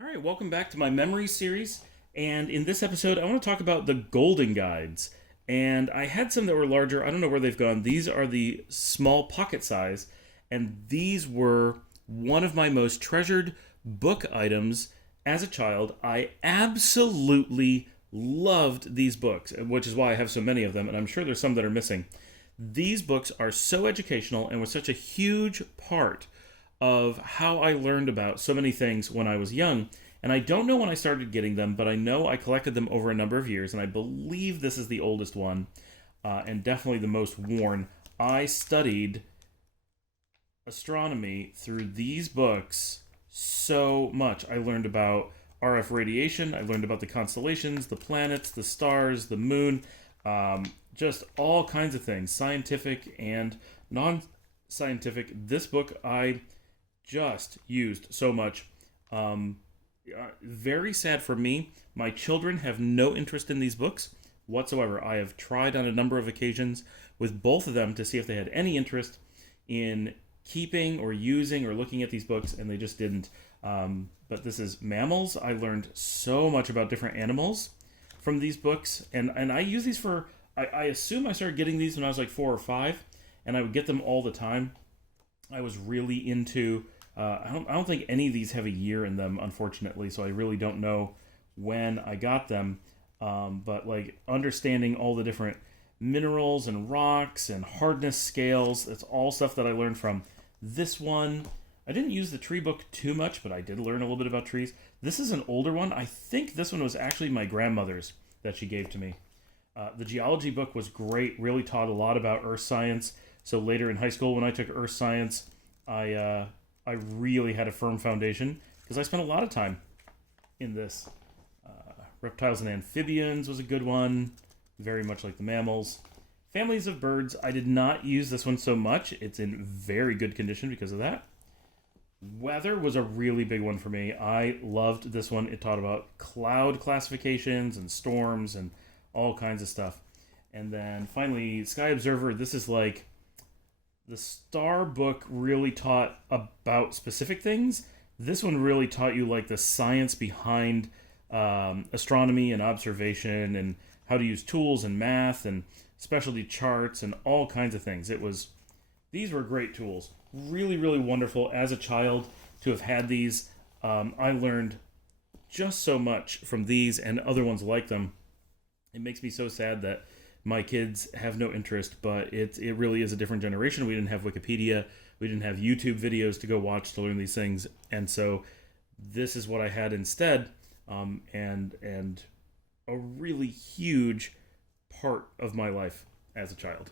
All right, welcome back to my memory series. And in this episode, I want to talk about the Golden Guides. And I had some that were larger. I don't know where they've gone. These are the small pocket size. And these were one of my most treasured book items as a child. I absolutely loved these books, which is why I have so many of them. And I'm sure there's some that are missing. These books are so educational and were such a huge part of how I learned about so many things when I was young. And I don't know when I started getting them, but I know I collected them over a number of years, and I believe this is the oldest one, and definitely the most worn. I studied astronomy through these books so much. I learned about RF radiation, I learned about the constellations, the planets, the stars, the moon, just all kinds of things, scientific and non scientific. This book I just used so much. Very sad for me. My children have no interest in these books whatsoever. I have tried on a number of occasions with both of them to see if they had any interest in keeping or using or looking at these books, and they just didn't. But this is Mammals. I learned so much about different animals from these books, and I use these for. I assume I started getting these when I was like 4 or 5, and I would get them all the time. I was really into. I don't think any of these have a year in them, unfortunately, so I really don't know when I got them. But like understanding all the different minerals and rocks and hardness scales, it's all stuff that I learned from this one. I didn't use the tree book too much, but I did learn a little bit about trees. This is an older one. I think this one was actually my grandmother's that she gave to me. The geology book was great, really taught a lot about earth science. So later in high school, when I took earth science, I really had a firm foundation because I spent a lot of time in this. Reptiles and Amphibians was a good one, very much like the Mammals. Families of Birds, I did not use this one so much. It's in very good condition because of that. Weather was a really big one for me. I loved this one. It taught about cloud classifications and storms and all kinds of stuff. And then finally, Sky Observer, this is like the Star book really taught about specific things. This one really taught you like the science behind astronomy and observation and how to use tools and math and specialty charts and all kinds of things. These were great tools. Really, really wonderful as a child to have had these. I learned just so much from these and other ones like them. It makes me so sad that my kids have no interest, but it really is a different generation. We didn't have Wikipedia. We didn't have YouTube videos to go watch to learn these things. And so this is what I had instead, and a really huge part of my life as a child.